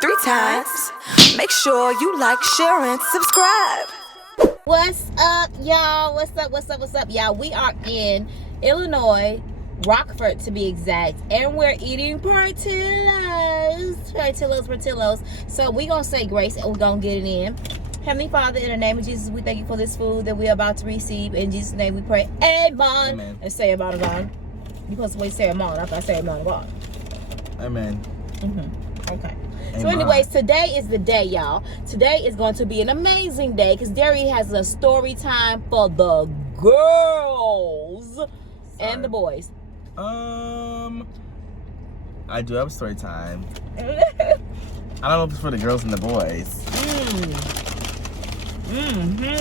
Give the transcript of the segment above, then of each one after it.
3 times. Make sure you like, share, and subscribe. What's up, y'all? What's up, y'all? We are in Illinois, Rockford to be exact, and we're eating Portillos. So we gonna say grace and we're gonna get it in. Heavenly Father, in the name of Jesus, we thank you for this food that we're about to receive. In Jesus' name we pray, amen. And say amen. You're supposed to wait, say amen after I say amen. Amen. Okay. Amen. So anyways, today is the day, y'all. Today is going to be an amazing day because Darius has a story time for the girls and the boys. I do have a story time. I don't know if it's for the girls and the boys.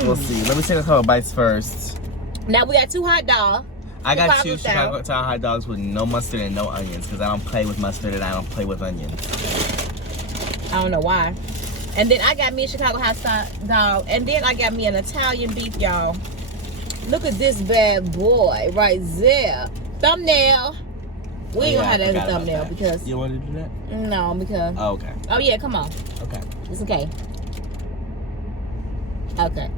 We'll see. Let me take a couple bites first. Now we got 2 hot dogs. I got 2 Chicago style hot dogs with no mustard and no onions because I don't play with mustard and I don't play with onions. I don't know why. And then I got me a Chicago hot dog, and then I got me an Italian beef, y'all. Look at this bad boy right there. Thumbnail. We ain't gonna have that as a thumbnail because you want to do that? No, because oh yeah, come on. Okay. It's okay. Okay.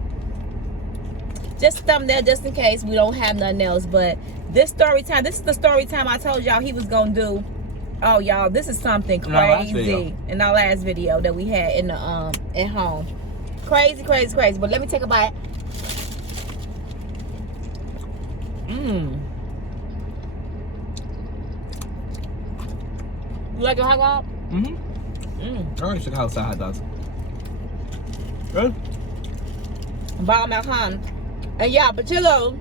Just thumbnail, just in case we don't have nothing else. But this story time, this is the story time I told y'all he was gonna do. Oh, y'all, this is something crazy in our last video that we had in the at home. Crazy. But let me take a bite. You like your hot dog? I like Chicago style hot dogs. Good. Bottom out home. And yeah, Portillo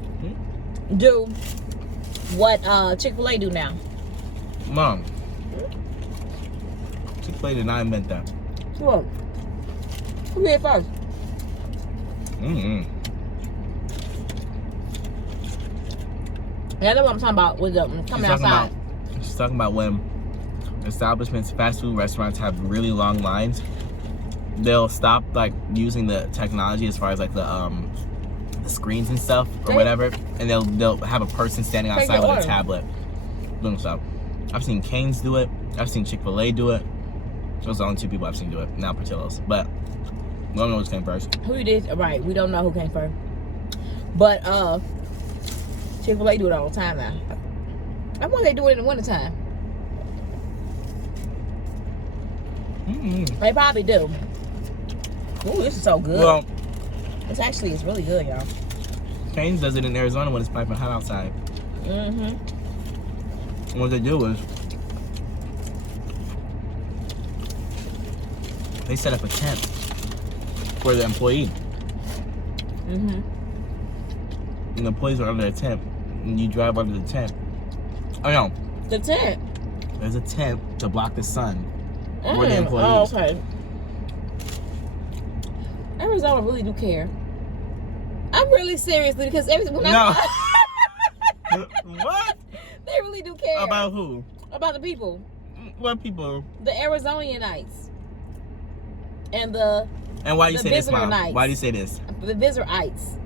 do what Chick-fil-A do now. Mom, Chick-fil-A did not invent that. What? Who did it first? Yeah, that's what I'm talking about with the coming outside. She's talking about when establishments, fast food restaurants have really long lines. They'll stop like using the technology as far as like the screens and stuff or whatever, and they'll have a person standing outside with a tablet doing stuff. I've seen Cane's do it. I've seen Chick-fil-A do it. Those are the only 2 people I've seen do it. Now Portillo's, but we don't know which came first. Who did? Right, we don't know who came first. But Chick-fil-A do it all the time now. I wonder they do it in the wintertime. They probably do. Ooh, this is so good. Well, It's really good, y'all. Cane's does it in Arizona when it's piping hot outside. What they do is they set up a tent for the employee. And the employees are under the tent, and you drive under the tent. Oh no, The tent. there's a tent to block the sun for the employees. Oh, okay. Arizona really do care. I'm really seriously because What? They really do care. About who? About the people. What people? The Arizonianites. And why do you say this, Mom? Visitor-ites. Why do you say this? The Visitor-ites.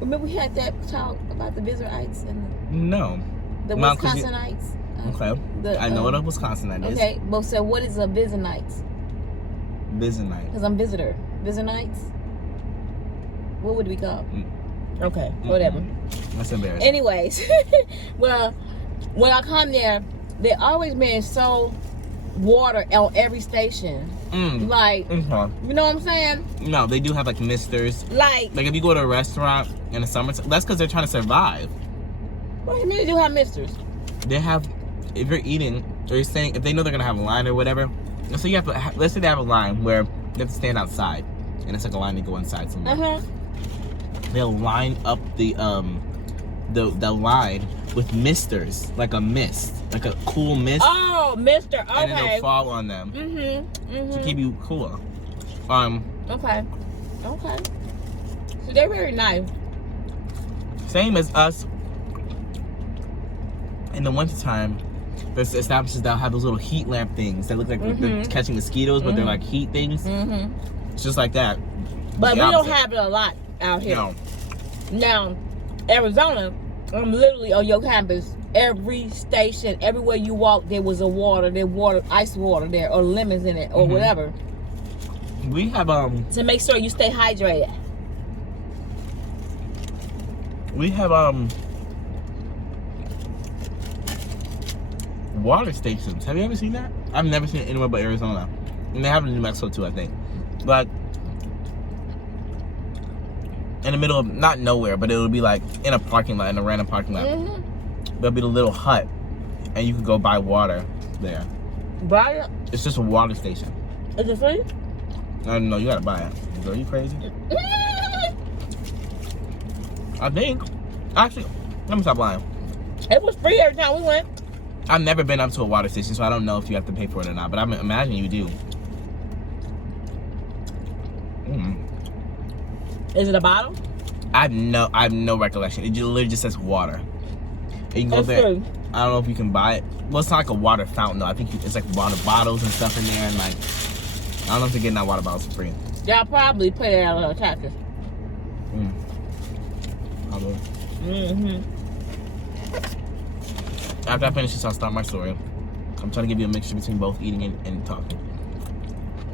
Remember we had that talk about the Visitor-ites and No. the Mom, Wisconsinites? Okay. I know what a Wisconsinite is. Okay, but so what is a Visitor-ite? Visitor-ite. Because I'm visitor. Visitor-ites? What would we call? Okay, whatever. That's embarrassing. Anyways, well, when I come there, they always been sold water on every station. Like, you know what I'm saying? No, they do have like misters. Like if you go to a restaurant in the summer, that's because they're trying to survive. What do you mean they do have misters? They have, if you're eating, or you're saying, if they know they're gonna have a line or whatever, so you have to, let's say they have a line where you have to stand outside, and it's like a line to go inside somewhere. They'll line up the line with misters, like a mist, like a cool mist. Oh, mister. Okay. And then they'll fall on them to keep you cool. Okay. So they're very nice. Same as us. In the wintertime, there's establishments that have those little heat lamp things that look like they're catching mosquitoes, but they're like heat things. It's just like that. But we don't have it a lot out here. No. Now, Arizona, Literally on your campus, every station, everywhere you walk, there was a water, ice water there, or lemons in it, or whatever. We have to make sure you stay hydrated. We have water stations. Have you ever seen that? I've never seen it anywhere but Arizona. And they have it in New Mexico too, I think. Like in the middle of, not nowhere, but it'll be like in a parking lot, in a random parking lot. There'll be a little hut and you can go buy water there. Buy it? It's just a water station. Is it free? I don't know, you gotta buy it. Are you crazy? I think. Actually, let me stop lying. It was free every time we went. I've never been up to a water station, so I don't know if you have to pay for it or not, but I imagine you do. Is it a bottle? I have no recollection. It literally just says water. And you can go there. True. I don't know if you can buy it. Well, it's not like a water fountain though. I think it's like water bottles and stuff in there, and like I don't know if they're getting that water bottles for free. Y'all probably pay out of taxes. Probably. After I finish this, I'll start my story. I'm trying to give you a mixture between both eating and talking.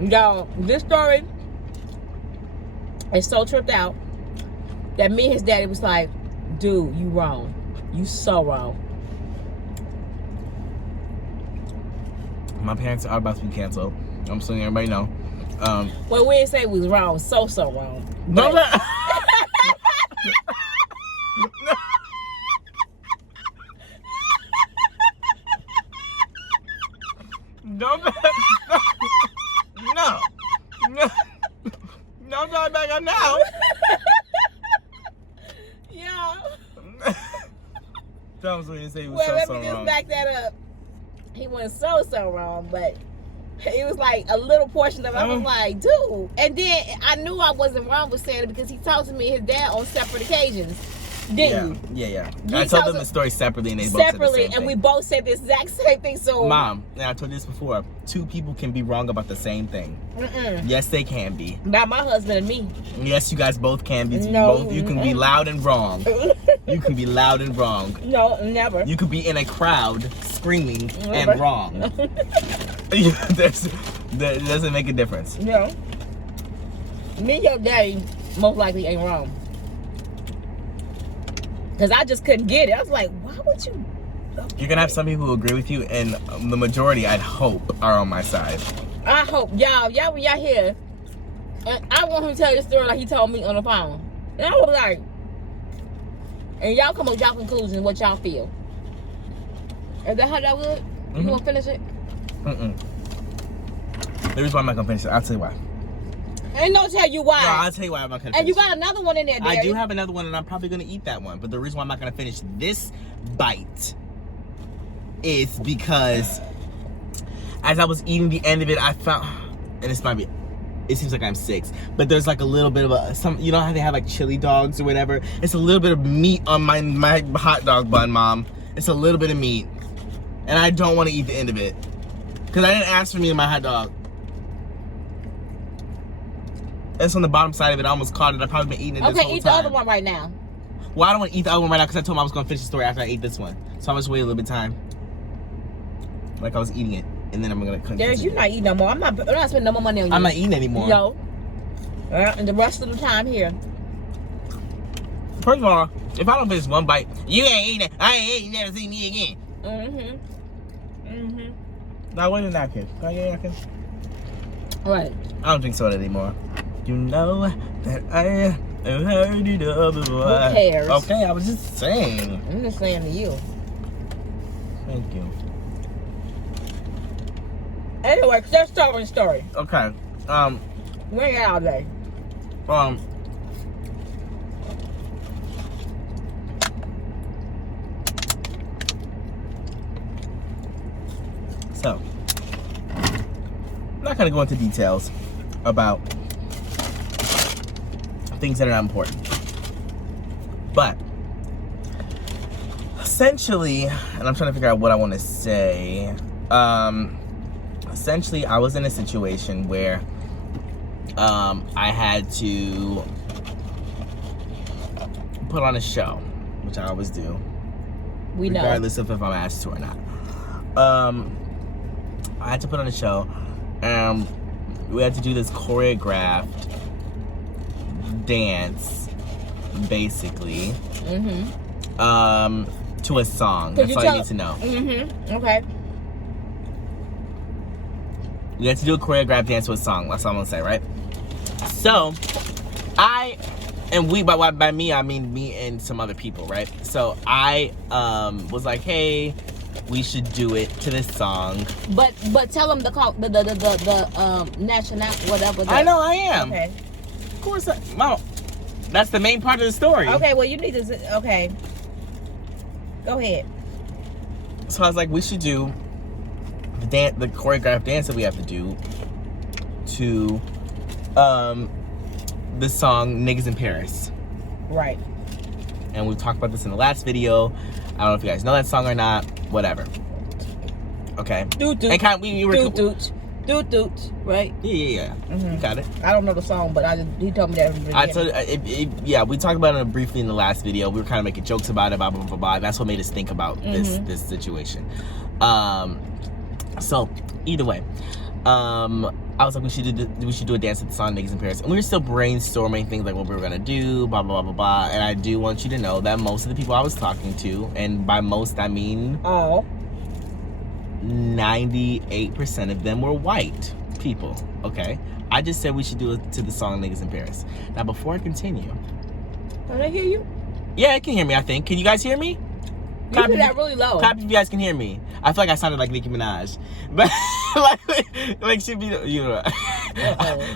Y'all, this story is so tripped out that me and his daddy was like, dude, you wrong. You so wrong. My parents are about to be canceled. I'm just letting everybody know. Well, we didn't say it was wrong. So wrong. Don't let... Don't no. Don't try back up now. Yeah. That was what you say. Well, let me just back that up. He went so wrong, but it was like a little portion of it. I was like, dude. And then I knew I wasn't wrong with saying it because he talked to me and his dad on separate occasions. Didn't you? Yeah. I told them the story separately and they both said the same thing. And we both said the exact same thing. So, Mom, and I told you this before, two people can be wrong about the same thing. Yes, they can be. Not my husband and me. Yes, you guys both can be. No. Both you can be loud and wrong. You can be loud and wrong. No, never. You could be in a crowd screaming and wrong. That doesn't make a difference. No. Me and your daddy most likely ain't wrong. Because I just couldn't get it. I was like, why would you? You're going to have some people who agree with you, and the majority, I'd hope, are on my side. I hope. Y'all when y'all here, and I want him to tell you the story like he told me on the phone. And I was like, and y'all come up with y'all conclusions, what y'all feel. Is that how that would? You want to finish it? The reason why I'm not going to finish it, I'll tell you why. Ain't no tell you why. No, I'll tell you why I'm not going to finish it. And you got another one in there, Darius. I do have another one, and I'm probably going to eat that one. But the reason why I'm not going to finish this bite is because as I was eating the end of it, I found, and this might be, it seems like I'm 6, but there's like a little bit of you know how they have like chili dogs or whatever? It's a little bit of meat on my hot dog bun, Mom. It's a little bit of meat. And I don't want to eat the end of it. Because I didn't ask for meat in my hot dog. It's on the bottom side of it. I almost caught it. I've probably been eating it this whole time. Okay, eat the other one right now. Well, I don't want to eat the other one right now because I told him I was going to finish the story after I ate this one. So I'm just wait a little bit of time. Like I was eating it. And then I'm going to continue. Darius, you're not eating no more. I'm not spending no more money on you. I'm not eating anymore. No. And the rest of the time here. First of all, if I don't finish one bite, you ain't eating it. I ain't eating. You never see me again. Now, where's the napkin? Can I get a napkin? Right. I don't drink soda anymore. You know that I have heard it all before. Who cares? Okay, I was just saying. I'm just saying to you. Thank you. Anyway, let's start with the story. Okay. We ain't got all day. So, I'm not going to go into details about things that are not important. But, essentially, and I'm trying to figure out what I want to say. Essentially, I was in a situation where I had to put on a show. which I always do. We know. Regardless of if I'm asked to or not. I had to put on a show. We had to do this choreographed dance, basically. To a song. That's all you need to know. Okay. We had to do a choreographed dance to a song. That's all I'm gonna say, right? So, by me, I mean me and some other people, right? So I was like, hey, we should do it to this song. But tell them the national whatever. I know I am. Okay. Of course, Mama. That's the main part of the story. Okay. Well, you need to. Okay. Go ahead. So I was like, we should do the choreographed dance that we have to do to the song "Niggas in Paris." Right. And we talked about this in the last video. I don't know if you guys know that song or not. Whatever. Okay. Doot. And kind of, we were Doot. Right. Yeah. You got it. I don't know the song, but he told me that. I told you, yeah, we talked about it briefly in the last video. We were kind of making jokes about it, blah blah blah blah. That's what made us think about this situation. So either way, I was like, we should do a dance to the song "Niggas in Paris," and we were still brainstorming things like what we were gonna do, blah blah blah blah blah. And I do want you to know that most of the people I was talking to, and by most I mean 98% of them were white people. Okay, I just said we should do it to the song "Niggas in Paris." Now, before I continue, can I hear you? Yeah, it can hear me. I think. Can you guys hear me? You hear that really low. Clap if you guys can hear me. I feel like I sounded like Nicki Minaj, but like she'd be, you know,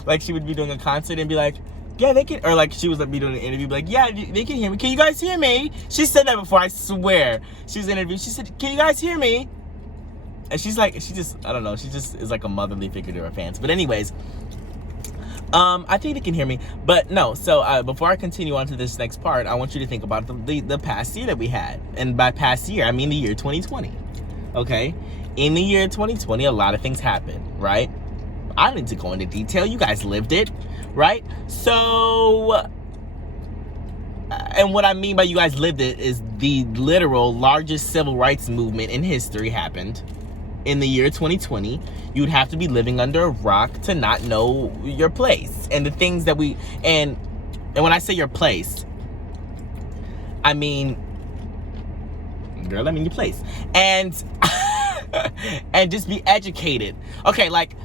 like she would be doing a concert and be like, yeah, they can, or like she was like be doing an interview, be like, yeah, they can hear me. Can you guys hear me? She said that before. I swear. She was interviewed. She said, can you guys hear me? And she's like, I don't know. She just is like a motherly figure to her fans. But anyways, I think they can hear me. But no, so before I continue on to this next part, I want you to think about the past year that we had. And by past year, I mean the year 2020. Okay? In the year 2020, a lot of things happened, right? I don't need to go into detail. You guys lived it, right? So, and what I mean by you guys lived it is the literal largest civil rights movement in history happened. In the year 2020, you'd have to be living under a rock to not know your place. And the things that and when I say your place, I mean, girl, I mean your place. And, and just be educated. Okay, like,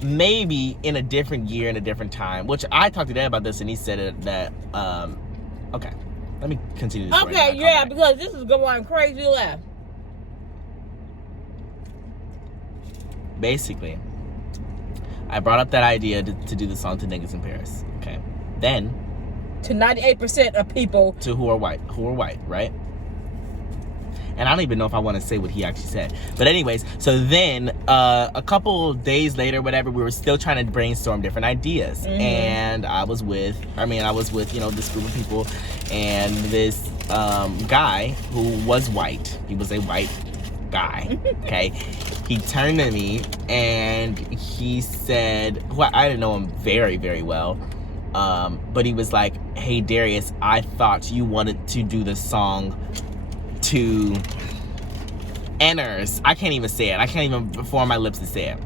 maybe in a different year, in a different time, which I talked to Dad about this, and he said that, okay, let me continue this. Okay, yeah, because this is going crazy left. Basically, I brought up that idea to do the song to Niggas in Paris. Okay, then to 98% of people who are white, right? And I don't even know if I want to say what he actually said. But anyways, so then a couple days later, whatever, we were still trying to brainstorm different ideas. And I was with, you know, this group of people, and this guy who was white. He was a white guy. Okay. He turned to me and he said, well, I didn't know him very, very well. But he was like, hey, Darius, I thought you wanted to do the song to Enners. I can't even say it. I can't even form my lips to say it.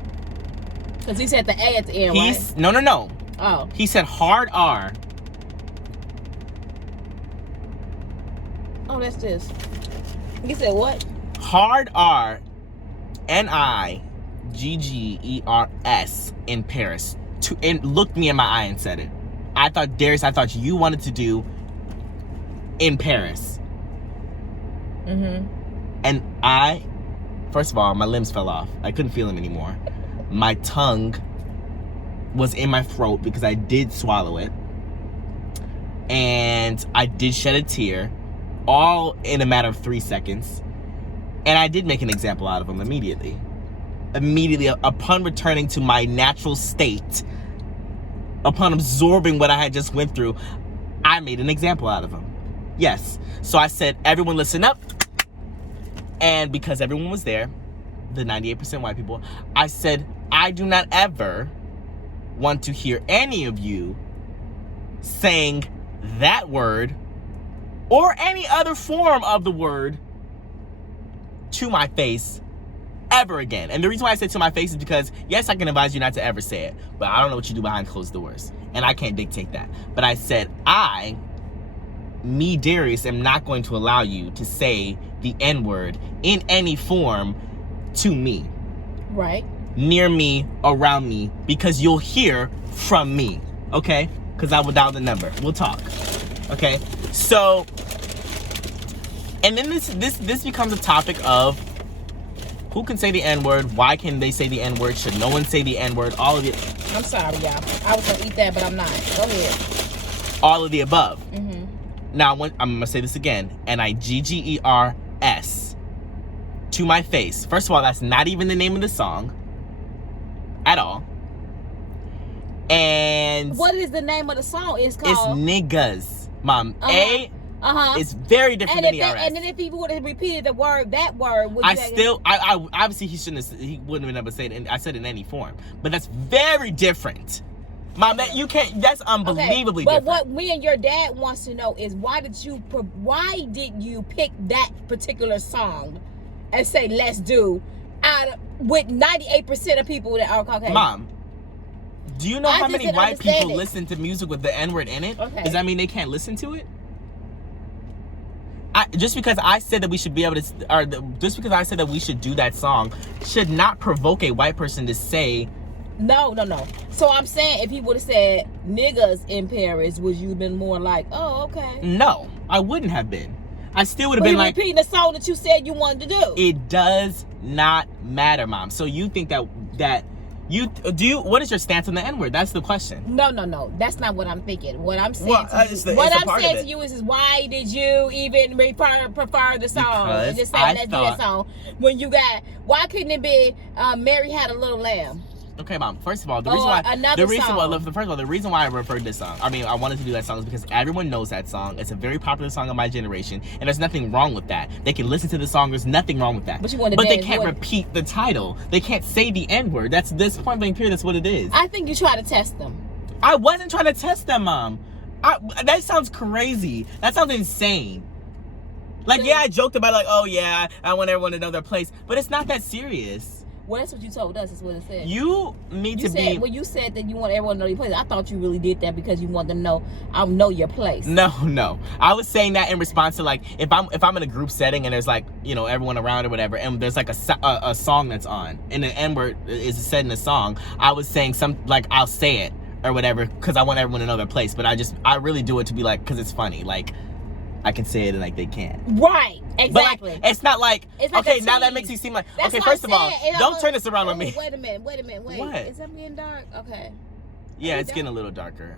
Because he said the A at the end, right? No. Oh. He said hard R. Oh, that's this. He said what? Hard R. Niggers in Paris. And looked me in my eye and said it. I thought, Darius, you wanted to do in Paris. And first of all, my limbs fell off. I couldn't feel them anymore. My tongue was in my throat because I did swallow it. And I did shed a tear, all in a matter of 3 seconds. And I did make an example out of him immediately. Upon returning to my natural state, upon absorbing what I had just went through, I made an example out of him. Yes. So I said, everyone listen up. And because everyone was there, the 98% white people, I said, I do not ever want to hear any of you saying that word or any other form of the word to my face ever again. And the reason why I say to my face is because, yes, I can advise you not to ever say it, but I don't know what you do behind closed doors. And I can't dictate that. But I said, me, Darius, am not going to allow you to say the N-word in any form to me. Right. Near me, around me, because you'll hear from me, okay? Because I will dial the number. We'll talk, okay? So, and then this becomes a topic of who can say the N-word, why can they say the N-word, should no one say the N-word, all of it. I'm sorry, y'all. I was going to eat that, but I'm not. Go ahead. All of the above. Mm-hmm. Now, I'm going to say this again. Niggers to my face. First of all, that's not even the name of the song at all. And what is the name of the song? It's called... It's niggas, Mom. It's very different than ERS. And then if he would have repeated that word, I obviously he wouldn't have been able to say it. I said it in any form, but that's very different, Mom. That you can't. That's unbelievably different. But what me and your dad wants to know is why did you pick that particular song and say let's do with 98% of people that are Caucasian? Mom, do you know how many white people listen to music with the N-word in it? Okay. Does that mean they can't listen to it? Just because I said that we should be able to, just because I said that we should do that song, should not provoke a white person to say. No. So I'm saying if he would have said niggas in Paris, would you have been more like, oh, okay? No, I wouldn't have been. I still would have been like. Repeating the song that you said you wanted to do. It does not matter, Mom. So you think that what is your stance on the N-word? That's the question. No. That's not what I'm thinking. What I'm saying to you is why did you even prefer the song? Because and just say let's do that song when you got, why couldn't it be Mary Had a Little Lamb? Okay, Mom. First of all, the reason why I referred this song, I wanted to do that song is because everyone knows that song. It's a very popular song of my generation, and there's nothing wrong with that. They can listen to the song. There's nothing wrong with that. But they can't repeat the title. They can't say the N-word. That's this point blank period. That's what it is. I think you try to test them. I wasn't trying to test them, Mom. That sounds crazy. That sounds insane. Like, yeah, I joked about it, like, oh yeah, I want everyone to know their place, but it's not that serious. Well, that's what you told us. Is what it said. When you said that you want everyone to know your place, I thought you really did that because you wanted to know. I know your place. No. I was saying that in response to, like, if I'm in a group setting and there's, like, everyone around or whatever, and there's like a song that's on and the N-word is said in the song, I was saying I'll say it or whatever because I want everyone to know their place. But I really do it to be like, because it's funny. Like, I can say it and like they can't. Right. Exactly. But like, it's not like, okay, now that makes you seem like, okay, first of all, don't turn this around on me. Wait a minute. What? Is it getting dark? Okay. Yeah, it's getting a little darker.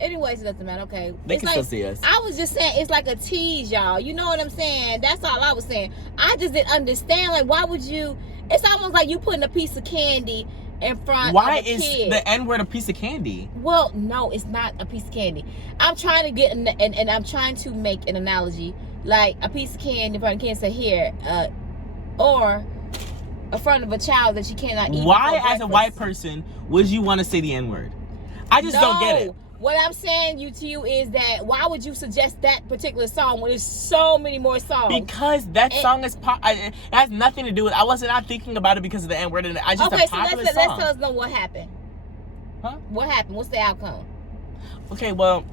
Anyways, it doesn't matter. Okay. They can still see us. I was just saying, it's like a tease, y'all. You know what I'm saying? That's all I was saying. I just didn't understand. Like, why would you? It's almost like you putting a piece of candy in front of a kid. Why is the N-word a piece of candy? Well, no, it's not a piece of candy. I'm trying to get, and I'm trying to make an analogy. Like a piece of candy in front of a kid, say here, or in front of a child that you cannot eat. Why, as a white person, would you want to say the N-word? I just don't get it. What I'm saying to you is that why would you suggest that particular song when there's so many more songs? Because that song is it has nothing to do with. I wasn't not thinking about it because of the N-word. And I just a popular song. Let's tell us know what happened. Huh? What happened? What's the outcome? Okay, well,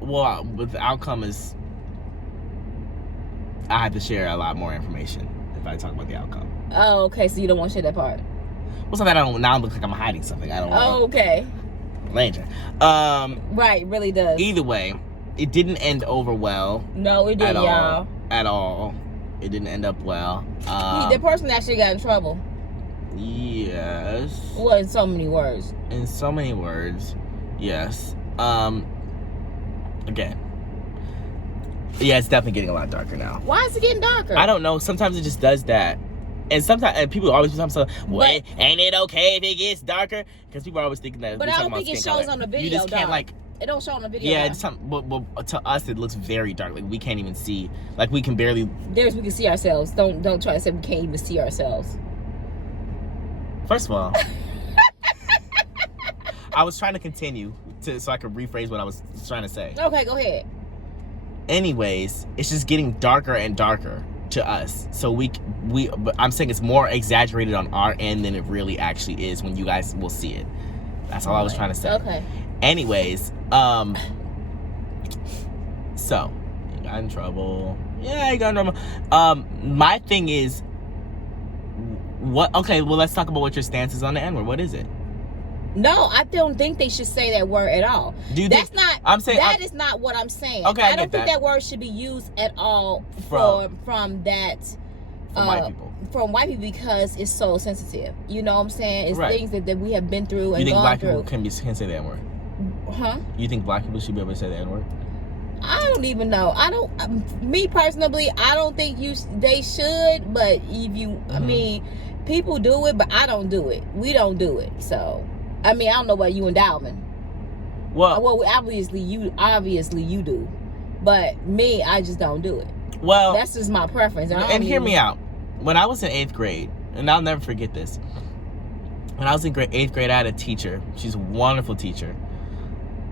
the outcome is I had to share a lot more information if I talk about the outcome. Oh, okay. So you don't want to share that part? Well, so that now it looks like I'm hiding something. I don't know. Oh, okay. Ranger. Right, it really does. Either way, it didn't end over well. No, it didn't, y'all. At all. It didn't end up well. The person actually got in trouble. Yes. Well, in so many words. In so many words, yes. Again. Yeah, it's definitely getting a lot darker now. Why is it getting darker? I don't know. Sometimes it just does that. And sometimes people always ain't it okay if it gets darker? Because people are always thinking that. But I don't think it shows on the video. You just can't it don't show on the video. Yeah, but to us it looks very dark. Like we can't even see. Like we can barely. We can see ourselves. Don't try to say we can't even see ourselves. First of all, I was trying to continue so I could rephrase what I was trying to say. Okay, go ahead. anyways, it's just getting darker and darker to us. So but I'm saying it's more exaggerated on our end than it really actually is when you guys will see it. That's all I was trying to say. Okay. Anyways, so you got in trouble. Yeah, you got in trouble. My thing is, okay, well, let's talk about what your stance is on the N-word. What is it? No, I don't think they should say that word at all. That's not. I'm saying that is not what I'm saying. Okay, I don't think that word should be used at all from white people. From white people, because it's so sensitive. You know what I'm saying? It's things that we have been through and gone through. You think black people can say the N-word? Huh? You think black people should be able to say the N-word? I don't even know. Me personally, I don't think they should. But if you, I mean, people do it, but I don't do it. We don't do it. So, I mean, I don't know about you and Dalvin. Well, obviously you do, but me, I just don't do it. Well, that's just my preference. And hear me out. When I was in 8th grade, and I'll never forget this. When I was in 8th grade, I had a teacher. She's a wonderful teacher,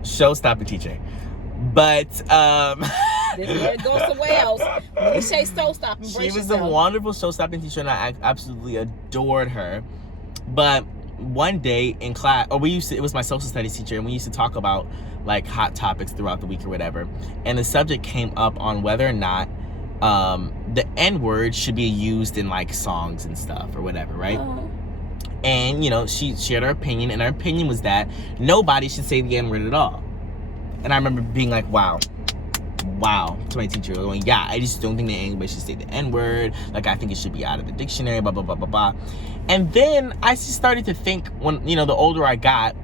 show-stopping teacher. But this goes somewhere else. When you say show-stopping, she was a wonderful show-stopping teacher, and I absolutely adored her. But one day in class, it was my social studies teacher, and we used to talk about like hot topics throughout the week or whatever. And the subject came up on whether or not the N-word should be used in like songs and stuff or whatever, right? And you know, she shared her opinion, and her opinion was that nobody should say the N-word at all. And I remember being like, wow, to my teacher, going, yeah, I just don't think that anybody should say the N-word. Like, I think it should be out of the dictionary, blah, blah, blah, blah, blah. And then I just started to think, when, you know, the older I got,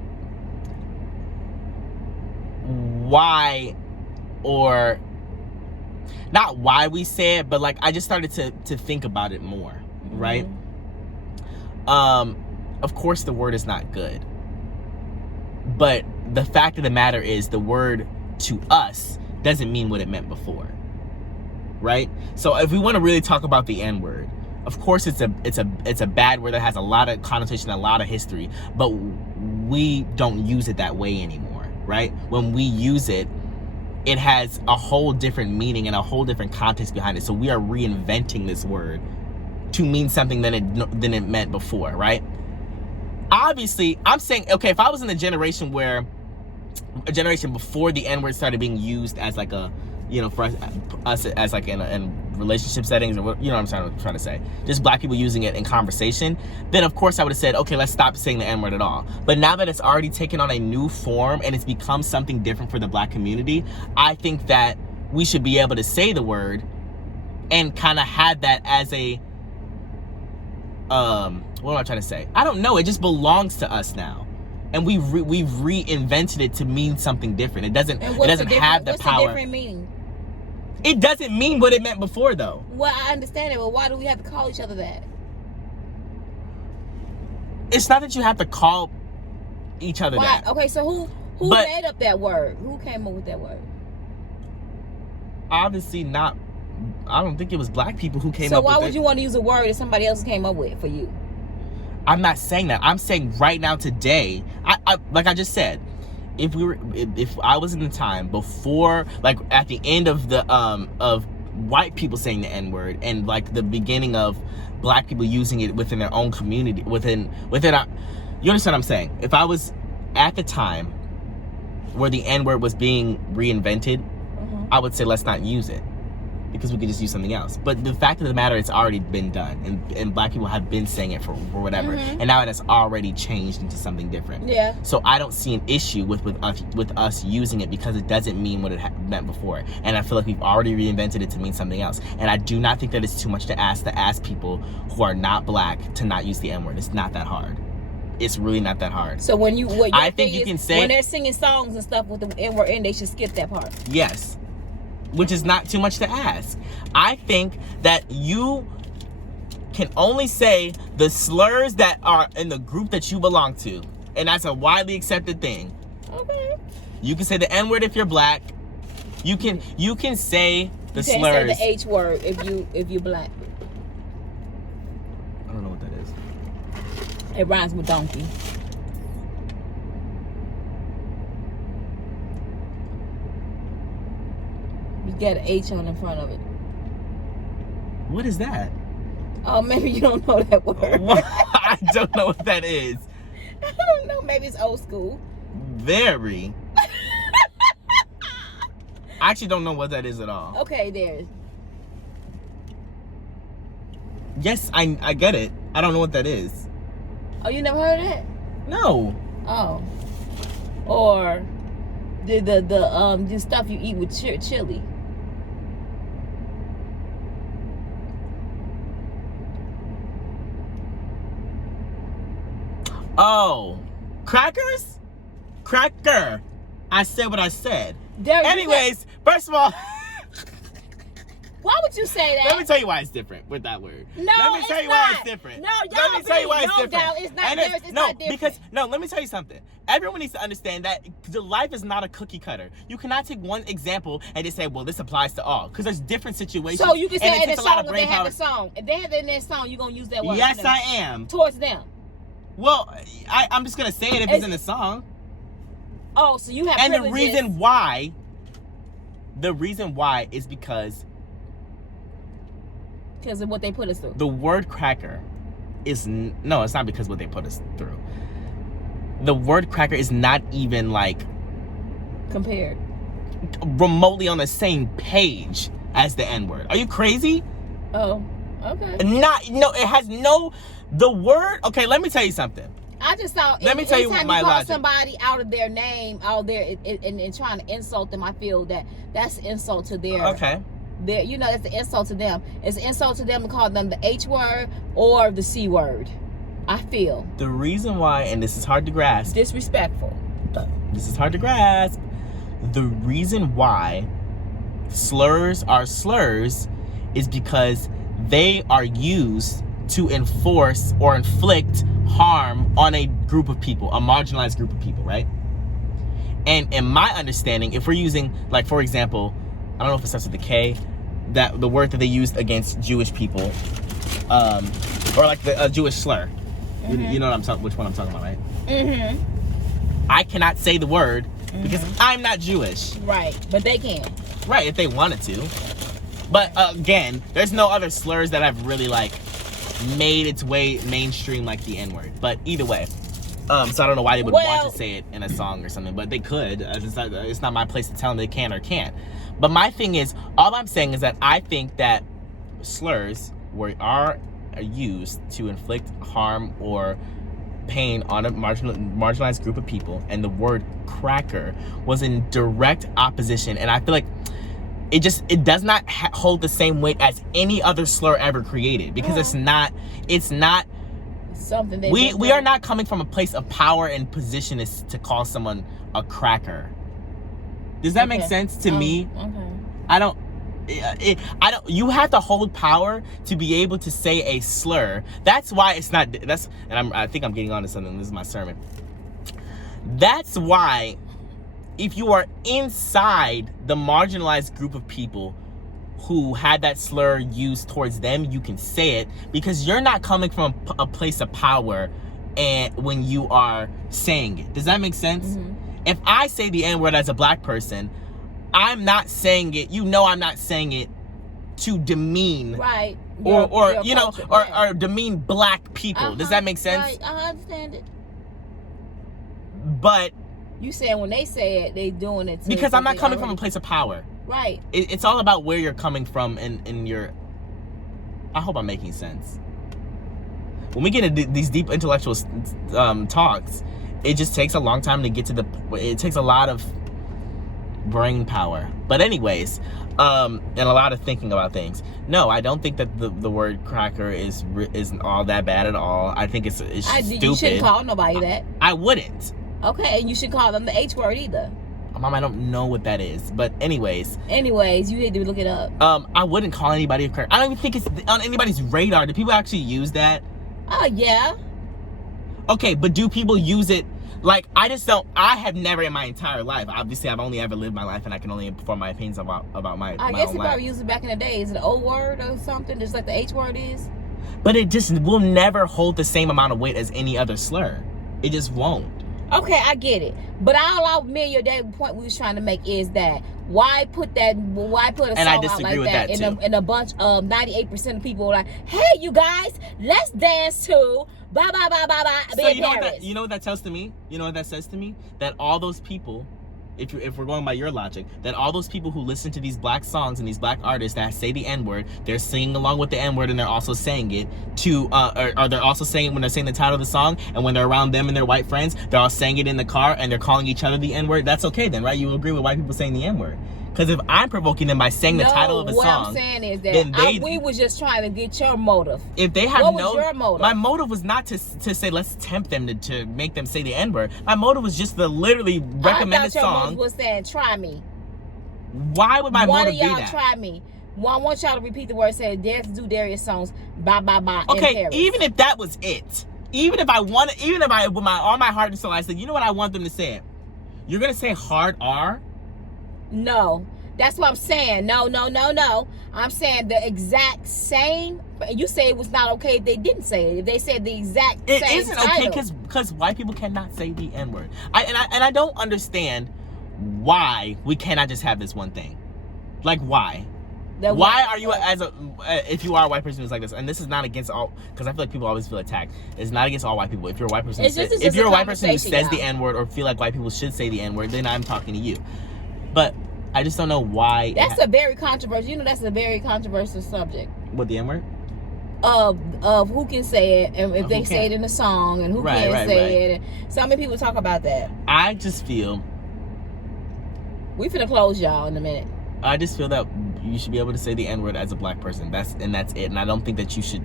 not why we say it, but like, I just started to think about it more, right? Of course, the word is not good. But the fact of the matter is, the word to us doesn't mean what it meant before, right? So if we want to really talk about the N-word, of course it's a bad word that has a lot of connotation, a lot of history, but we don't use it that way anymore, right? When we use it, it has a whole different meaning and a whole different context behind it. So we are reinventing this word to mean something than it meant before, right? Obviously, I'm saying, okay, if I was in a generation before the N-word started being used as like a, you know, for us as like in relationship settings, or what, you know what I'm trying to say, just black people using it in conversation, then of course I would have said, okay, let's stop saying the N-word at all. But now that it's already taken on a new form and it's become something different for the black community, I think that we should be able to say the word and kind of have that as a, what am I trying to say? I don't know. It just belongs to us now, and we've reinvented it to mean something different. It doesn't have the power. What's the different meaning? It doesn't mean what it meant before, though. Well, I understand it, but why do we have to call each other that? It's not that you have to call each other that. Okay, so who made up that word? Who came up with that word? Obviously not. I don't think it was black people who came up with it. So why would you want to use a word that somebody else came up with for you? I'm not saying that. I'm saying right now, today, I like I just said, if I was in the time before, like at the end of the of white people saying the N-word, and like the beginning of black people using it within their own community, within our, you understand what I'm saying? If I was at the time where the N-word was being reinvented, I would say let's not use it, because we could just use something else. But the fact of the matter, it's already been done, and black people have been saying it for whatever, and now it has already changed into something different. Yeah. So I don't see an issue with us using it, because it doesn't mean what it meant before, and I feel like we've already reinvented it to mean something else. And I do not think that it's too much to ask people who are not black to not use the N-word. It's not that hard. It's really not that hard. So when I think you can say, when they're singing songs and stuff with the N-word in, they should skip that part. Yes. Which is not too much to ask. I think that you can only say the slurs that are in the group that you belong to, and that's a widely accepted thing. Okay. You can say the N-word if you're black. You can say the slurs. You can't say the H word if you black. I don't know what that is. It rhymes with donkey. got an H on in front of it. What is that? Oh, maybe you don't know that word. I don't know what that is. I don't know. Maybe it's old school. Very. I actually don't know what that is at all. Okay, Darius. Yes, I get it. I don't know what that is. Oh, you never heard of that? No. Oh. Or the stuff you eat with chili. Oh. Crackers? Cracker. I said what I said. Darius, anyways, first of all, why would you say that? let me tell you why it's different with that word. No, let me tell you why it's different. No, let me tell you why it's different. It's not. It's no, not different. because let me tell you something. Everyone needs to understand that the life is not a cookie cutter. You cannot take one example and just say, well, this applies to all, because there's different situations. So you can say in the song, if if they have the song, if they have it in their song, you're gonna use that word. Yes, I am. Towards them. Well, I'm just gonna say it if it's in the song. Oh, so you have and privileges. the reason why is because of what they put us through. The word cracker is no, it's not because of what they put us through. The word cracker is not even like compared remotely on the same page as the N-word. Are you crazy? Oh, okay. It has no. The word. Okay, let me tell you something. I just thought. Let me tell you my call logic. Somebody out of their name, out there, and trying to insult them, I feel that's an insult to their. Okay. That's an insult to them. It's an insult to them to call them the H word or the C word. I feel. The reason why, and this is hard to grasp. Disrespectful. This is hard to grasp. The reason why slurs are slurs is because they are used to enforce or inflict harm on a group of people, a marginalized group of people, right? And in my understanding, if we're using, like, for example, I don't know if it starts with the K, that the word that they used against Jewish people, or like the Jewish slur. Mm-hmm. You know which one I'm talking about, right? Mm-hmm. I cannot say the word because I'm not Jewish. Right, but they can. Right, if they wanted to. But again, there's no other slurs that have really like made its way mainstream like the N-word. But either way, so I don't know why they would want to say it in a song or something, but they could. It's not my place to tell them they can or can't. But my thing is, all I'm saying is that I think that slurs are used to inflict harm or pain on a marginalized group of people, and the word cracker was in direct opposition, and I feel like it does not hold the same weight as any other slur ever created, because it's not something we are not coming from a place of power and position to call someone a cracker. Does that make sense to me? Okay. You have to hold power to be able to say a slur. That's why it's not, I think I'm getting on to something. This is my sermon. That's why if you are inside the marginalized group of people who had that slur used towards them, you can say it, because you're not coming from a place of power and when you are saying it. Does that make sense? Mm-hmm. If I say the N-word as a black person, I'm not saying it, I'm not saying it to demean, right, or demean black people. Does that make sense? Right, I understand it. But you saying when they say it, they doing it because I'm not coming from a place of power. Right. It's all about where you're coming from in your. I hope I'm making sense. When we get into these deep intellectual talks, it just takes a long time to get to it takes a lot of brain power. But anyways, and a lot of thinking about things. No, I don't think that the word cracker isn't all that bad at all. I think it's stupid. You shouldn't call nobody that. I wouldn't. Okay, and you shouldn't call them the H word either. Mom, I don't know what that is. But anyways, you need to look it up. I wouldn't call anybody a cracker. I don't even think it's on anybody's radar. Do people actually use that? Oh, yeah. Okay, but do people use it? Like, I have never in my entire life, obviously I've only ever lived my life and I can only form my opinions about my I guess own they probably used it back in the day. Is it an old word or something, just like the H word is? But it just will never hold the same amount of weight as any other slur. It just won't. Okay, I get it. But me and your dad point we was trying to make is that why put a song out like that and a bunch of 98% of people are like, hey, you guys, let's dance to blah blah blah blah blah. So you know what that tells to me? You know what that says to me? That all those people, if we're going by your logic, that all those people who listen to these black songs and these black artists that say the N-word, they're singing along with the N-word and they're also saying it to, or they're also saying it when they're saying the title of the song, and when they're around them and their white friends, they're all saying it in the car and they're calling each other the N-word. That's okay then, right? You agree with white people saying the N-word. Because if I'm provoking them by saying the title of a song, what I'm saying is that we was just trying to get your motive. If they had what was your motive? My motive was not to say let's tempt them to make them say the N-word. My motive was just to literally recommend a song. Your motive was saying try me. Why would my motive be that? One of y'all try me. Well, I want y'all to repeat the word. Say do Darius songs. Bye bye bye. Okay, even if that was it, even if I with all my heart and soul, I said, you know what I want them to say? You're gonna say hard R. No, that's what I'm saying. No. I'm saying the exact same. You say it was not okay if they didn't say it. If they said the exact same It isn't title. okay because white people cannot say the N-word. I don't understand why we cannot just have this one thing. Like why? Why are you if you are a white person who's like this, and this is not against all, because I feel like people always feel attacked. It's not against all white people. If you're a white person, if you're a white person who says the N-word or feel like white people should say the N-word, then I'm talking to you. But I just don't know why. That's a very controversial. You know, that's a very controversial subject. What, the N-word? Of who can say it, and if they say it in a song, and who can't say it. And so many people talk about that. I just feel we finna close y'all in a minute. I just feel that you should be able to say the N-word as a black person. That's it. And I don't think that you should.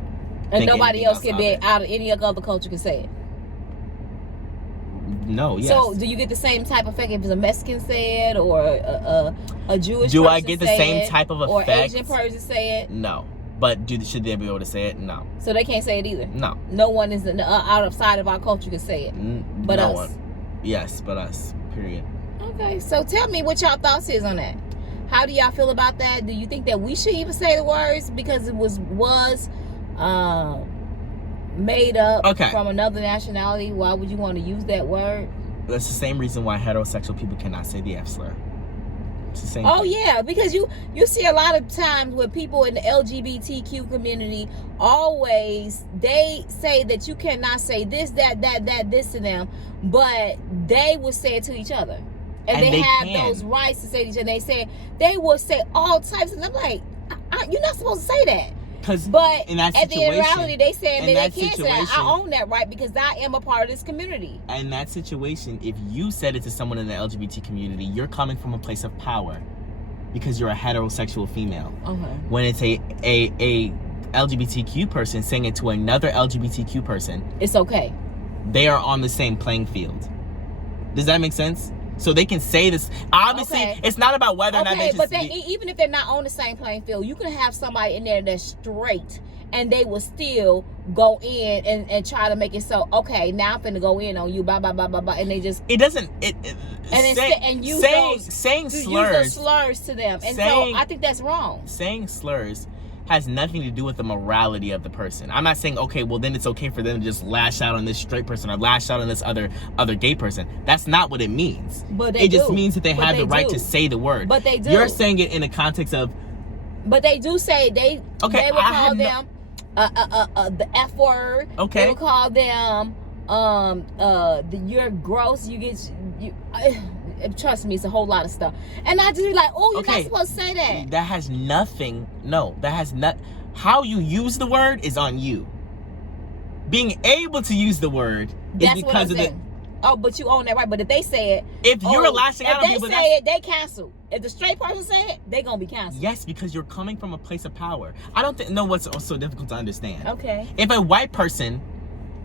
And nobody else can be out of any other culture can say it. No, yes. So, do you get the same type of effect if a Mexican say it, or a Jewish person? Do I get the same type of effect? Or Asian person say it? No. But should they be able to say it? No. So they can't say it either? No. No one is outside of our culture can say it? But no us? One. Yes, but us. Period. Okay, so tell me what y'all thoughts is on that. How do y'all feel about that? Do you think that we should even say the words because it was made up from another nationality? Why would you want to use that word? That's the same reason why heterosexual people cannot say the F slur. It's the same thing. Yeah, because you see a lot of times where people in the LGBTQ community always, they say that you cannot say this, that, this to them, but they will say it to each other. And they have those rights to say to each other. They will say all types, and I'm like, you're not supposed to say that. But in that at the situation, reality, they saying that they can't say that. I own that right because I am a part of this community. In that situation, if you said it to someone in the LGBT community, you're coming from a place of power because you're a heterosexual female. Okay. When it's a LGBTQ person saying it to another LGBTQ person, it's okay. They are on the same playing field. Does that make sense? So they can say this. Obviously, it's not about whether or not they just... even if they're not on the same playing field, you can have somebody in there that's straight, and they will still go in and try to make it so, okay, now I'm finna go in on you, blah, blah, blah, blah, blah, and they just... It doesn't... saying slurs to them. And so I think that's wrong. Saying slurs has nothing to do with the morality of the person. I'm not saying, okay, well then it's okay for them to just lash out on this straight person or lash out on this other gay person. That's not what it means. But it just means that they have the right to say the word. But they do. You're saying it in the context of... But they do say they will call them the F word. Okay. They will call them you're gross. Trust me, it's a whole lot of stuff. And I just be like, oh, you're not supposed to say that. That has nothing. No, that has not. How you use the word is on you. Being able to use the word is because of the... Oh, but you own that right. But if they say it... If you're lashing out on people... If they say it, they cancel. If the straight person say it, they gonna be canceled. Yes, because you're coming from a place of power. I don't know what's so difficult to understand. Okay. If a white person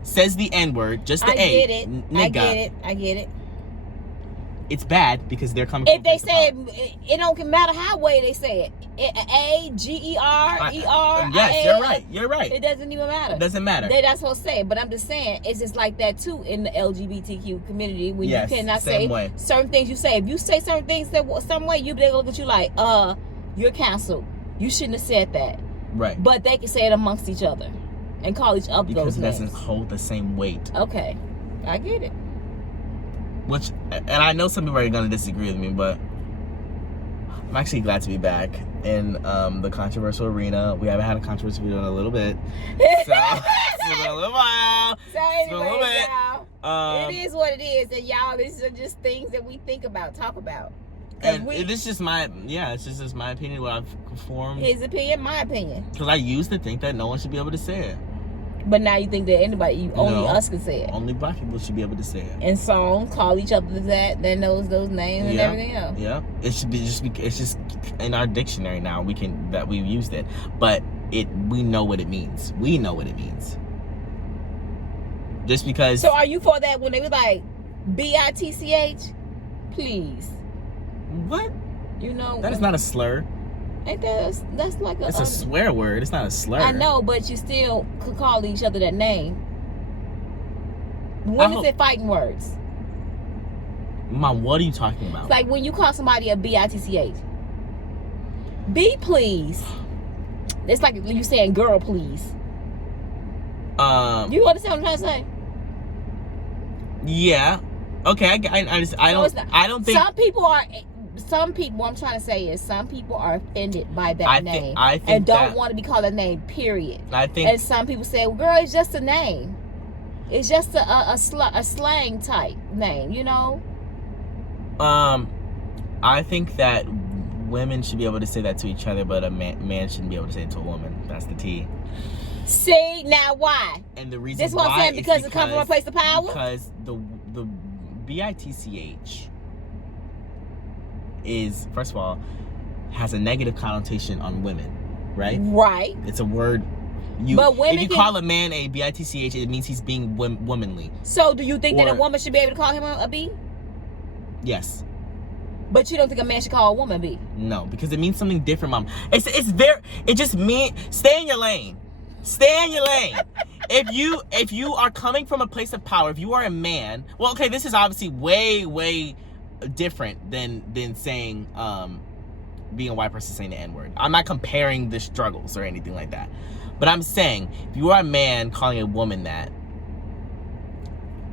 says the N-word, just the A... I get it. It's bad because they're coming. If they say it don't matter how way they say it. A-G-E-R-E-R. Yes, you're right. It doesn't even matter. It doesn't matter. They're not supposed to say it, but I'm just saying it's just like that too in the LGBTQ community when you cannot say certain things. You say if you say certain things that some way, they gonna look at you like, you're canceled. You shouldn't have said that. Right. But they can say it amongst each other and call each other because those names. Because it doesn't hold the same weight. Okay, I get it. which, and I know some people are going to disagree with me, but I'm actually glad to be back in the controversial arena. We haven't had a controversial video in a little bit, so it's been a little while. So anyway, y'all, it is what it is, and y'all, these are just things that we think about, talk about. And it's just my opinion, what I've formed. His opinion, my opinion. Because I used to think that no one should be able to say it. But now you think that only us can say it. Only black people should be able to say it. And songs call each other that knows those names and everything else. Yeah, it should be it's just in our dictionary now. We've used it, but we know what it means. We know what it means. Just because. So are you for that when they was like bitch? Please. What? You know that is not a slur. Ain't that's like it's a swear word. It's not a slur. I know, but you still could call each other that name. When is it fighting words? Mom, what are you talking about? It's like when you call somebody a bitch. B please. It's like you saying girl please. You understand what I'm trying to say? Yeah. Okay. I don't think some people, what I'm trying to say is some people are offended by that name and don't want to be called a name, period. And some people say, well, girl, it's just a name. It's just a slang type name, you know? I think that women should be able to say that to each other, but a man shouldn't be able to say it to a woman. That's the T. See, now why? And the reason this is what I'm saying, because it comes from a place of power? Because the bitch is, first of all, has a negative connotation on women, right? Right. It's a word. If you call a man a bitch, it means he's being womanly. So do you think that a woman should be able to call him a B? Yes. But you don't think a man should call a woman B? No, because it means something different, Mom. It just means, stay in your lane. Stay in your lane. If you are coming from a place of power, if you are a man, well, okay, this is obviously way different than saying being a white person saying the N-word. I'm not comparing the struggles or anything like that. But I'm saying, if you are a man calling a woman that,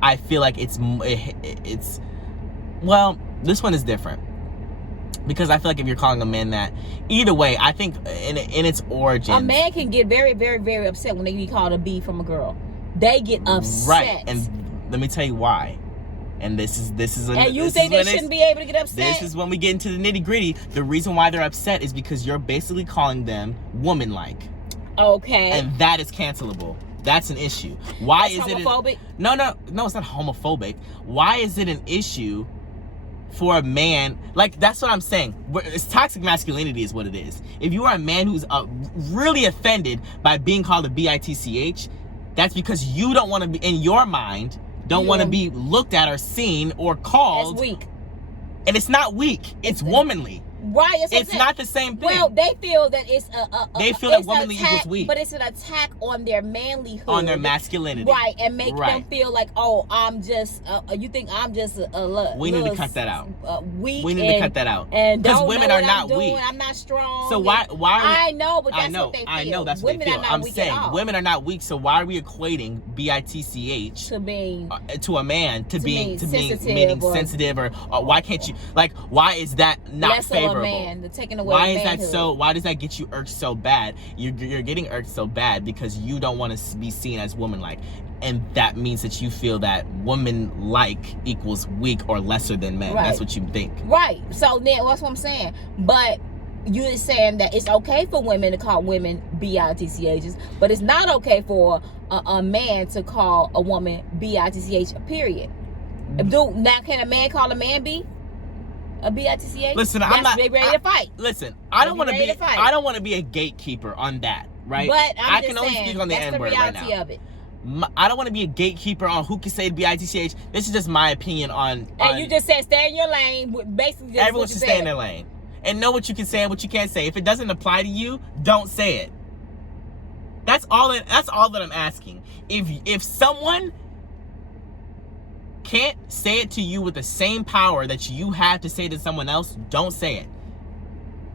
I feel like it's well, this one is different. Because I feel like if you're calling a man that, either way, I think in its origin, a man can get very, very, very upset when they get called a B from a girl. They get upset. Right, and let me tell you why. And this is and you think they shouldn't be able to get upset? This is when we get into the nitty gritty. The reason why they're upset is because you're basically calling them woman-like. Okay. And that is cancelable. That's an issue. Why is it homophobic? No, it's not homophobic. Why is it an issue for a man? Like, that's what I'm saying. It's toxic masculinity is what it is. If you are a man who's really offended by being called a bitch, that's because you don't want to be, in your mind, don't want to be looked at or seen or called. That's weak. And it's not weak. It's womanly. Right. It's not the same thing. Well, they feel that it's they feel that womanly equals weak. But it's an attack on their manlyhood. On their masculinity. Right. And make them feel like, oh, I'm just, you think I'm just we need to cut that out. Weak. We need to cut that out. And because women are not weak. I'm not strong. So why I know, but that's what they feel. I know that's what women they feel. Are not I'm weak saying at all. women are not weak, so why are we equating bitch to being to a man to being sensitive or why can't you, like, why is that not less favorable? Of a man, the taking away why is manhood. that so? Why does that get you irked so bad? You're getting irked so bad because you don't want to be seen as woman-like, and that means that you feel that woman-like equals weak or lesser than men. Right. That's what you think. Right. So then that's what I'm saying. But you're saying that it's okay for women to call women bitchs, but it's not okay for a man to call a woman bitch. Period. Now, can a man call a man B? A bitch? Listen, I'm not ready to fight. Listen, I don't want to be. I don't want to be a gatekeeper on that, right? But I can only speak on the N-word right now. That's the reality of it. I don't want to be a gatekeeper on who can say bitch. This is just my opinion on. And you just said stay in your lane. Basically, just everyone should stay in their lane and know what you can say and what you can't say. If it doesn't apply to you, don't say it. That's all that I'm asking. If someone can't say it to you with the same power that you have to say to someone else, don't say it.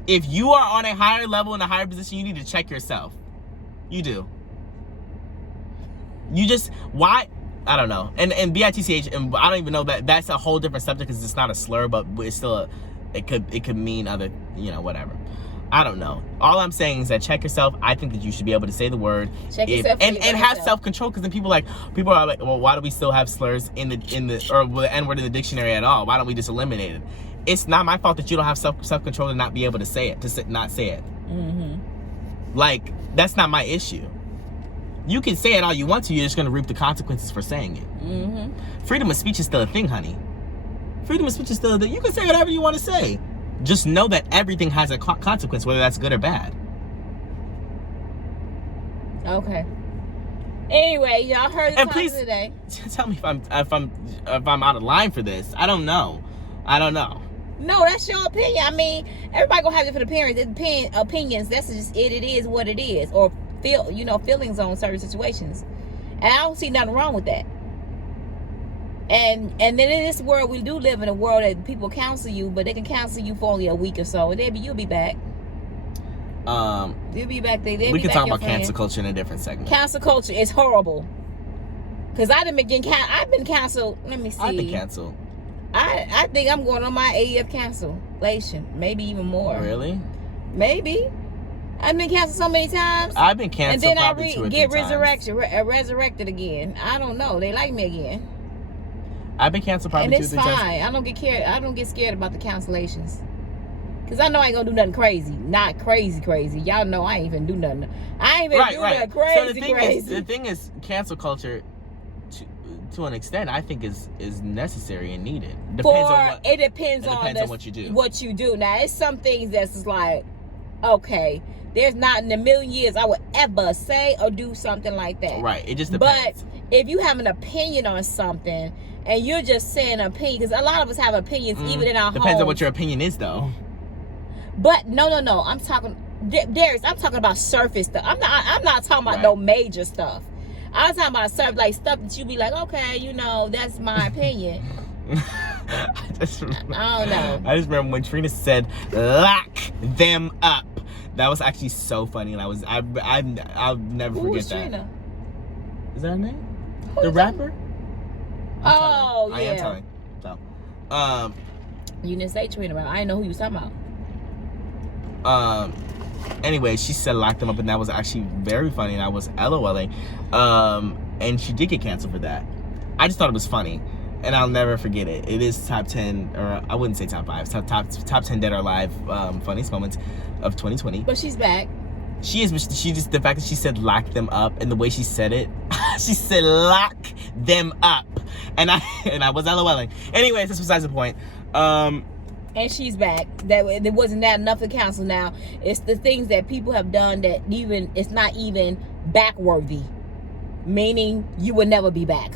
If you are on a higher level in a higher position, you need to check yourself. You do. You just, why? I don't know. And bitch, and I don't even know that's a whole different subject because it's not a slur, but it's still it could mean other, whatever. I don't know. All I'm saying is that check yourself. I think that you should be able to say the word and have self-control, because then people are like, well, why do we still have slurs in the or the N-word in the dictionary at all? Why don't we just eliminate it? It's not my fault that you don't have self-control to not be able to say it, not say it. Like, that's not my issue. You can say it all you want to. You're just going to reap the consequences for saying it. Freedom of speech is still a thing, honey. Freedom of speech is still a thing. You can say whatever you want to say. Just know that everything has a consequence, whether that's good or bad. Okay. Anyway, y'all heard the topic today. Tell me if I'm out of line for this. I don't know. No, that's your opinion. I mean, everybody gonna have different opinions. That's just it is what it is, or feelings on certain situations, and I don't see nothing wrong with that. And then in this world, we do live in a world that people counsel you, but they can counsel you for only a week or so, and then you'll be back. You'll be back there. We can talk about cancel culture in a different segment. Cancel culture is horrible. Cause I've been canceled. Let me see. I've been canceled. I think I'm going on my 8 year cancellation, maybe even more. Really? Maybe. I've been canceled so many times. I've been canceled, and then probably 2 or 3 times. resurrected again. I don't know. They like me again. I've been canceled probably 2 or 3 times. And it's fine. I don't get scared about the cancellations. Because I know I ain't going to do nothing crazy. Not crazy. Y'all know I ain't even do nothing. I ain't even do nothing crazy. So the thing is, cancel culture, to an extent, I think is necessary and needed. It depends on what you do. What you do. Now, it's some things that's just like, okay, there's not in a million years I would ever say or do something like that. Right. It just depends. But if you have an opinion on something and you're just saying an opinion, because a lot of us have opinions even in our homes. Depends on what your opinion is, though. But no. I'm talking, Darius, I'm talking about surface stuff. I'm not talking about no major stuff. I'm talking about stuff that you be like, okay, that's my opinion. I don't know. I just remember when Trina said, "Lock them up." That was actually so funny, and I'll never forget that. Trina? Is that her name? The rapper? Oh, yeah. I am telling. So, you didn't say Trina, but I didn't know who you was talking about. Anyway, she said lock them up, and that was actually very funny, and I was LOLing. And she did get canceled for that. I just thought it was funny, and I'll never forget it. It is top 10, or I wouldn't say top 5, top 10 dead or alive funniest moments of 2020. But she's back. She just, the fact that she said lock them up, and the way she said it, she said lock them up, and I was LOLing. Anyways, that's besides the point. And she's back. There wasn't that enough to cancel. Now it's the things that people have done that it's not even back worthy, meaning you will never be back.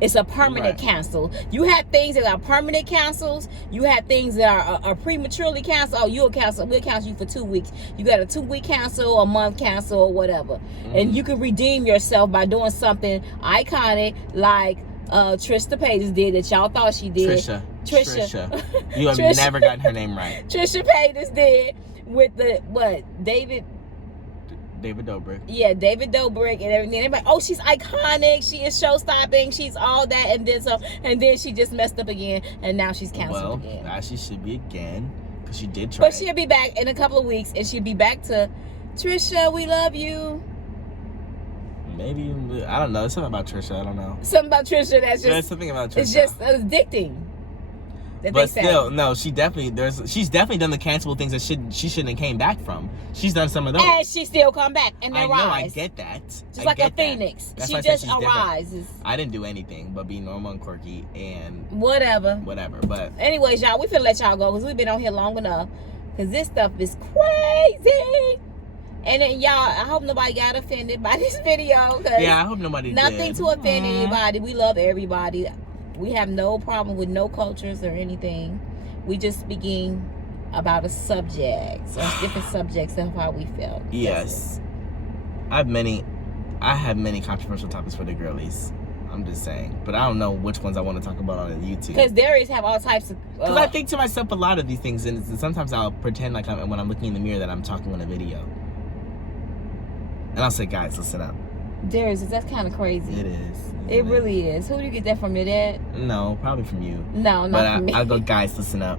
It's a permanent cancel. You have things that are permanent cancels. You have things that are prematurely canceled. Oh, we'll cancel you for 2 weeks. You got a 2-week cancel, a month cancel, or whatever. And you can redeem yourself by doing something iconic like Trista Paytas did that y'all thought she did. Trisha. You have never gotten her name right. Trisha Paytas did with David Dobrik. Yeah, David Dobrik and everything. Everybody, oh, she's iconic. She is show-stopping. She's all that, and then she just messed up again, and now she's canceled again. Well, now she should be again, because she did try. But she'll be back in a couple of weeks, and she'll be back to Trisha, we love you. Maybe, I don't know. There's something about Trisha. I don't know. Something about Trisha that's just... There's something about Trisha. It's just addicting. But still, no, she's definitely done the cancelable things that she shouldn't have came back from. She's done some of those. And she still come back and then rise. I get that. Just like a phoenix. She just arises. I didn't do anything but be normal and quirky and... Whatever. But... Anyways, y'all, we finna let y'all go because we've been on here long enough. Because this stuff is crazy. And then, y'all, I hope nobody got offended by this video. Yeah, I hope nobody did. Nothing to offend anybody. We love everybody. We have no problem with no cultures or anything. We just speaking about a subject, so different subjects of how we felt. Yes, I have many controversial topics for the girlies. I'm just saying, but I don't know which ones I want to talk about on YouTube. Because Darius have all types of. Because I think to myself a lot of these things, and sometimes I'll pretend like when I'm looking in the mirror that I'm talking on a video, and I'll say, guys, listen up. Darius, that's kind of crazy. It is. It really is. Who do you get that from? Your dad? No, probably from you. No, not from me. I go, guys, listen up.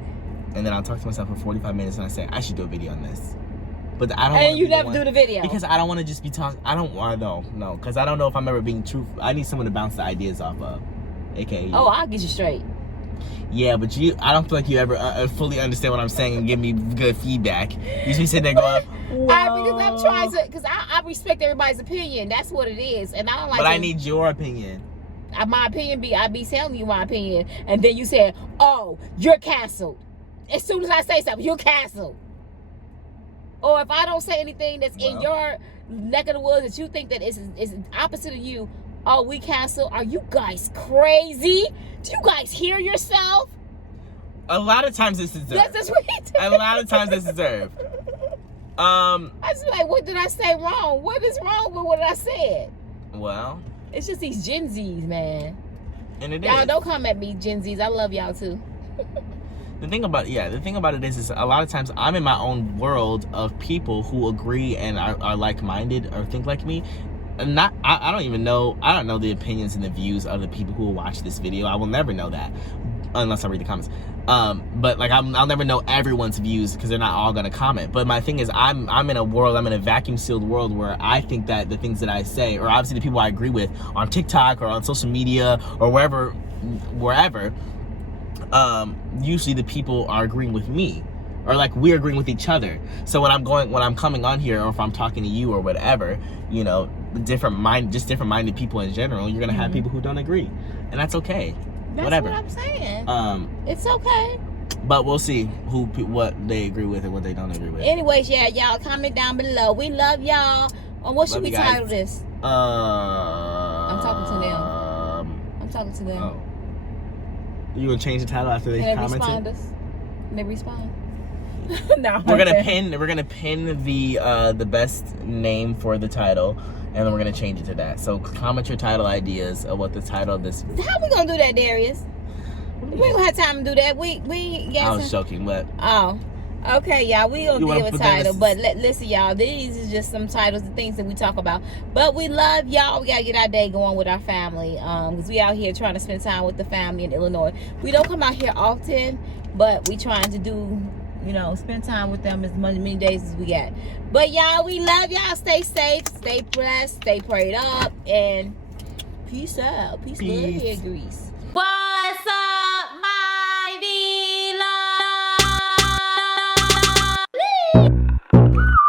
And then I'll talk to myself for 45 minutes and I say, I should do a video on this. But I don't. And you never do the video because I don't want to just be talking. I don't want to no, because I don't know if I'm ever being truthful. I need someone to bounce the ideas off of, aka. Oh, I'll get you straight. Yeah, but I don't feel like you ever fully understand what I'm saying and give me good feedback. You should be sitting there going, because I'm trying to, because I respect everybody's opinion. That's what it is, and I don't like. But I need your opinion. My opinion I be telling you my opinion, and then you said, "Oh, you're canceled." As soon as I say something, you're canceled. Or if I don't say anything that's in your neck of the woods that you think that is opposite of you, oh, we cancel. Are you guys crazy? Do you guys hear yourself? A lot of times this is deserved. That's what he did. A lot of times this is deserved. I just like, what did I say wrong? What is wrong with what I said? Well, it's just these Gen Zs, man. And it y'all is. don't come at me, Gen Zs. I love y'all too. The thing about it is a lot of times I'm in my own world of people who agree and are like-minded or think like me. And I don't even know. I don't know the opinions and the views of the people who will watch this video. I will never know that unless I read the comments. But like I'll never know everyone's views because they're not all gonna comment. But my thing is I'm in a vacuum sealed world where I think that the things that I say, or obviously the people I agree with on TikTok or on social media or wherever, usually the people are agreeing with me, or like we're agreeing with each other. So when I'm coming on here, or if I'm talking to you or whatever, you know, different minded people in general, you're gonna have people who don't agree, and that's okay. That's whatever. what I'm saying. It's okay. But we'll see what they agree with and what they don't agree with. Anyways, yeah, y'all comment down below. We love y'all. What should we title this? I'm talking to them. Oh. You gonna change the title after they commented? They respond. No. We're gonna pin the best name for the title, and then we're gonna change it to that. So comment your title ideas of what the title of this. How we gonna do that, Darius? We ain't gonna have time to do that. I was joking, but okay, y'all. We gonna give a title, but listen, y'all. These is just some titles and things that we talk about. But we love y'all. We gotta get our day going with our family, because we out here trying to spend time with the family in Illinois. We don't come out here often, but we trying to do, you know, spend time with them as many days as we got. But y'all, we love y'all. Stay safe, stay blessed, stay prayed up, and peace out. Peace. Love here, Grease. What's up, my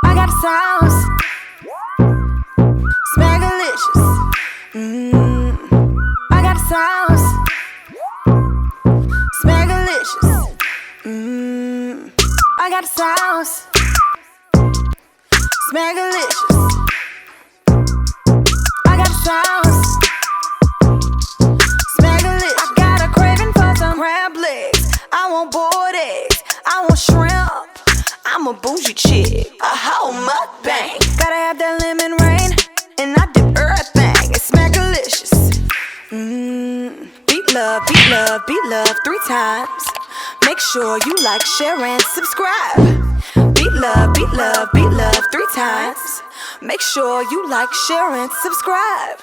I got a sauce, Smackalicious. I got a sauce, Smackalicious. I got a sauce, Smackalicious. I got a sauce, Smackalicious. I got a craving for some crab legs. I want boiled eggs. I want shrimp. I'm a bougie chick, a whole mukbang. Gotta have that lemon rain, and I dip everything. It's Smackalicious. Beat love, beat love, beat love 3 times. Make sure you like, share, and subscribe. Beat love, beat love, beat love 3 times. Make sure you like, share, and subscribe.